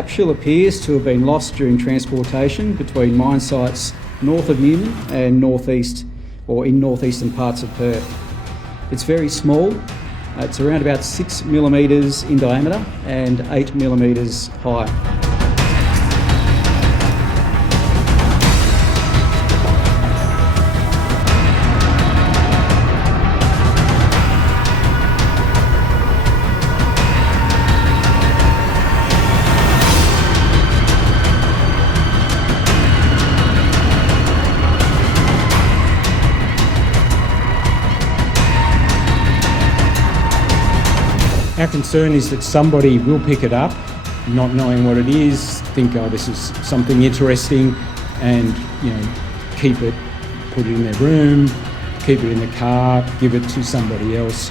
capsule appears to have been lost during transportation between mine sites north of Newman and northeast or in northeastern parts of Perth. It's very small. It's around about 6 millimetres in diameter and 8 millimetres high. Our concern is that somebody will pick it up, not knowing what it is, think, oh, this is something interesting, and keep it, put it in their room, keep it in the car, give it to somebody else,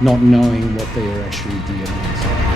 not knowing what they're actually dealing with.